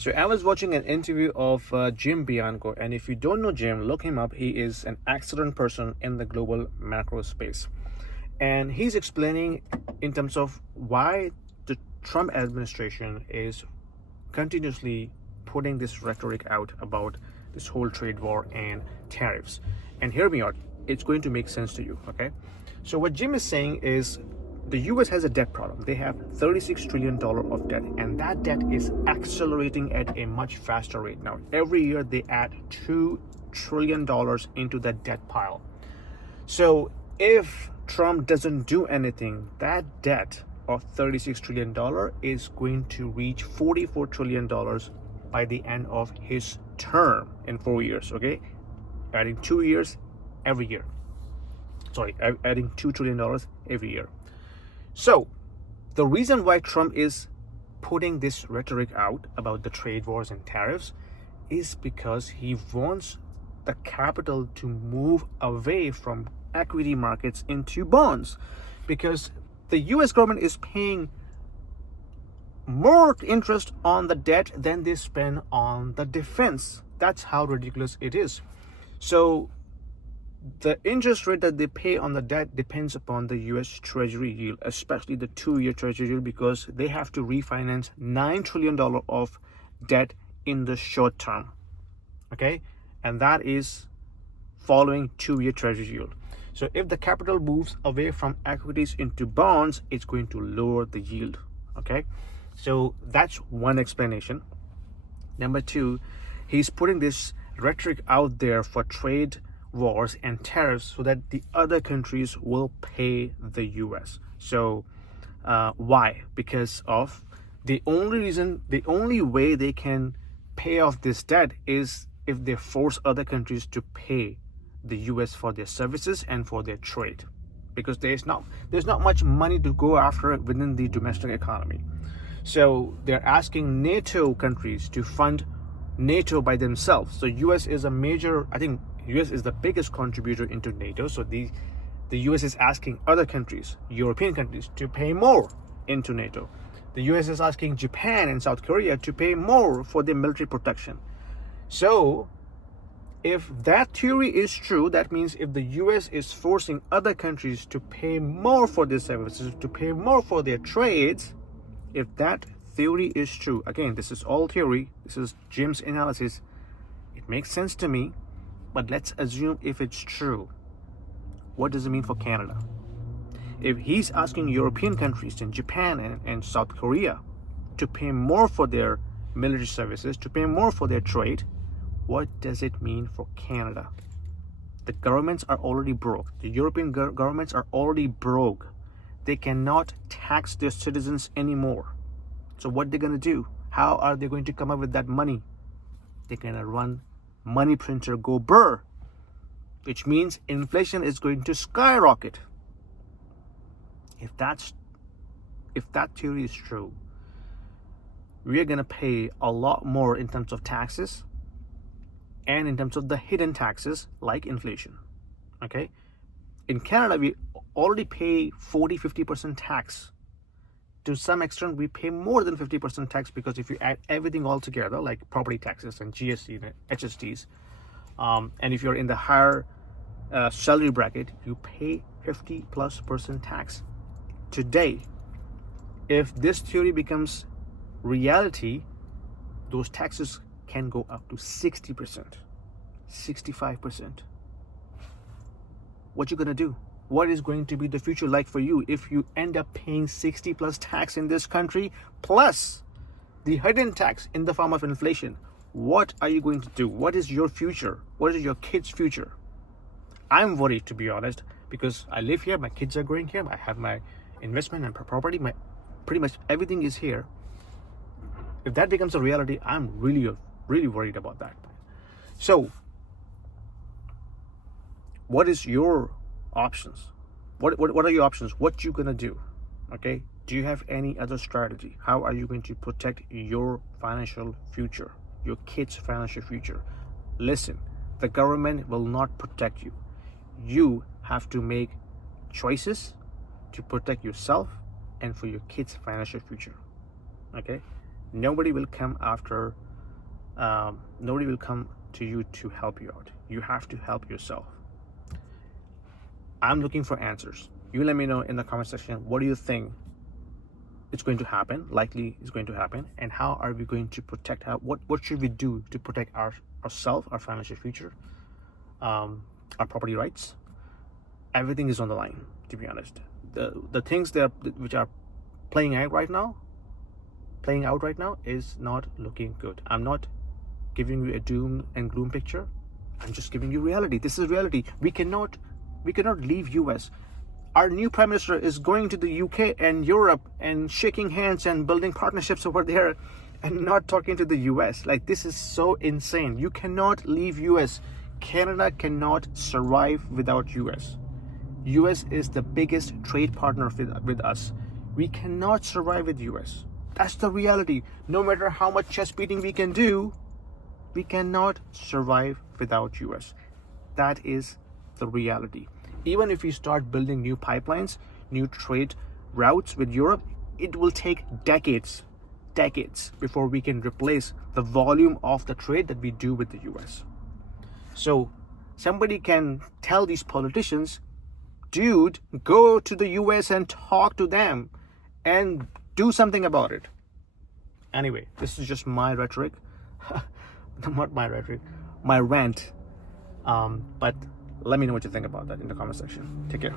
So I was watching an interview of Jim Bianco, and if you don't know Jim, look him up. He is an excellent person in the global macro space, and he's explaining in terms of why the Trump administration is continuously putting this rhetoric out about this whole trade war and tariffs. And hear me out, it's going to make sense to you, okay? So what Jim is saying is the US has a debt problem. They have $36 trillion of debt, and that debt is accelerating at a much faster rate now. Every year they add $2 trillion into that debt pile. So if Trump doesn't do anything, that debt of $36 trillion is going to reach $44 trillion by the end of his term in 4 years, okay? Adding 2 years every year. Sorry, adding $2 trillion every year. So the reason why Trump is putting this rhetoric out about the trade wars and tariffs is because he wants the capital to move away from equity markets into bonds, because the US government is paying more interest on the debt than they spend on the defense. That's how ridiculous it is. So the interest rate that they pay on the debt depends upon the US Treasury yield, especially the 2-year Treasury yield, because they have to refinance $9 trillion of debt in the short term. Okay? And that is following 2-year Treasury yield. So if the capital moves away from equities into bonds, it's going to lower the yield. Okay? So that's one explanation. Number two, he's putting this rhetoric out there for trade wars and tariffs so that the other countries will pay the US. So why? Because of the only way they can pay off this debt is if they force other countries to pay the US for their services and for their trade, because there's not much money to go after within the domestic economy. So they're asking NATO countries to fund NATO by themselves. So US is a major, I think US is the biggest contributor into NATO. So the US is asking other countries, European countries, to pay more into NATO. The US is asking Japan and South Korea to pay more for their military protection. So if that theory is true, that means if the US is forcing other countries to pay more for their services, to pay more for their trades, if that theory is true, again, this is all theory, this is Jim's analysis, it makes sense to me. But let's assume if it's true, what does it mean for Canada? If he's asking European countries and Japan and South Korea to pay more for their military services, to pay more for their trade, what does it mean for Canada? The governments are already broke. The European governments are already broke. They cannot tax their citizens anymore. So what they're going to do? How are they going to come up with that money? They're going to run money printer go burr, which means inflation is going to skyrocket. If that theory is true, we are going to pay a lot more in terms of taxes and in terms of the hidden taxes like inflation. Okay? In Canada, we already pay 40-50% tax. To some extent, we pay more than 50% tax, because if you add everything all together, like property taxes and GST and HSTs, and if you're in the higher salary bracket, you pay 50+% tax. Today, if this theory becomes reality, those taxes can go up to 60%, 65%. What you gonna do? What is going to be the future like for you if you end up paying 60+ tax in this country, plus the hidden tax in the form of inflation? What are you going to do? What is your future? What is your kids' future? I'm worried, to be honest, because I live here, my kids are growing here, I have my investment and property, my pretty much everything is here. If that becomes a reality, I'm really worried about that. So what is your options? What are your options? What you gonna do? Okay, do you have any other strategy? How are you going to protect your financial future, your kids' financial future? Listen, the government will not protect you. You have to make choices to protect yourself and for your kids' financial future. Okay, nobody will come after nobody will come to you to help you out. You have to help yourself. I'm looking for answers. You let me know in the comment section, what do you think it's going to happen, likely is going to happen, and how are we going to protect, what should we do to protect ourselves, our financial future, our property rights. Everything is on the line, to be honest. The things which are playing out right now is not looking good. I'm not giving you a doom and gloom picture. I'm just giving you reality. This is reality. We cannot leave US. Our new prime minister is going to the UK and Europe and shaking hands and building partnerships over there and not talking to the US. Like, this is so insane. You cannot leave US. Canada cannot survive without US. US is the biggest trade partner with us. We cannot survive with US. That's the reality. No matter how much chest beating we can do, we cannot survive without US. That is the reality. Even if we start building new pipelines, new trade routes with Europe, it will take decades before we can replace the volume of the trade that we do with the US. So somebody can tell these politicians, dude, go to the US and talk to them and do something about it. Anyway, this is just my rhetoric. Not my rhetoric, my rant. But let me know what you think about that in the comment section. Take care.